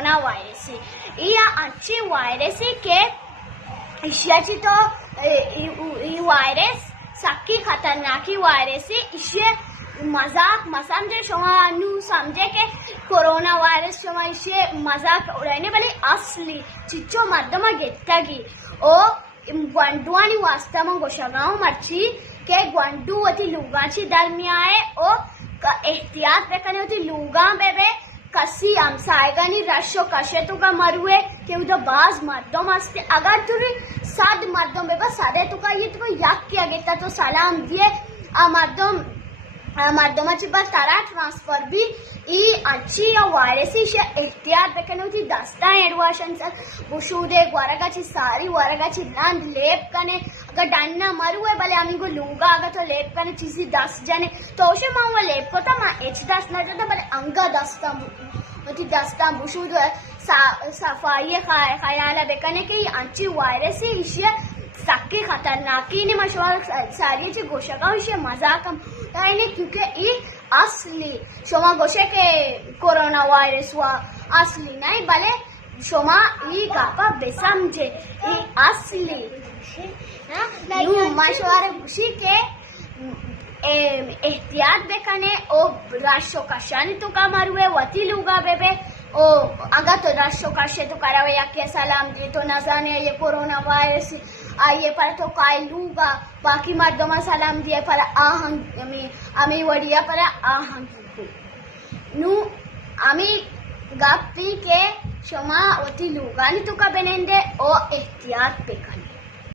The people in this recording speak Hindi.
कोरोना वायरस या अच्छी वायरस के इश्याची तो वायरस सक्की खतरनाकी वायरस इशे मजाक मसमझे शमा नु समझे के कोरोना वायरस शमा इशे मजाक उड़ाने वाले असली चिच्चो मर्दमा गेत्तागी ओ ग्वांडुआनी वास्ता में गोशगांव मर्ची के ग्वांडू वती लुगाची दरमियाए ओ एहतियात बेकने होती लुगा बेबे कसी हमसायगानी रशो कशे तो का मरुए के उधर बाज मर्दों मस्ते अगर तुरी साद मर्दों बेबा सादे तो का ये तो याक किया गया तो सलाम दिए मर्दोमाची बात तारा ट्रांसफर भी ई अच्छी या वायरसी शे एहतियात बेकने होती दस्ता एडवाशन सर बुशूदे वारगाची सारी वारगाची लंड लेप कने अगर डन्ना मरुए भले हम इनको लूगा अगर तो लेप कने चीज़ी 10 जने तो उसे माँ लेप को तो माँ एच 10 न जाता भले अंगा दस्ता होती दस्ता बुशूद सफाई ख्याल बेकने के अच्छी वायरसी इशे सक्की खतरनाकी ने मशवार सारी ची गोशगांव इशे मजाकम ताइने क्योंकि ये असली शोमा गोशे के कोरोना वायरस हुआ असली नहीं भले शोमा ये गापा बेसमझे ये असली यू मशवार गुशी के एहतियात बेकने ओ राशो कशानी तो का मारुए वती लुगा बेबे ओ अगर तो राशो कशे तो करावे या के सलाम दिए तो न जाने ये कोरोना वायरस आइए पर तो काय लूगा बाकी मर्दों सलाम दिए पर आहंग अमी वड़िया पर आहंग नु अमी गप्पी के शमा वती लुगा नी तो का बेनेंदे ओ एहतियात बेकने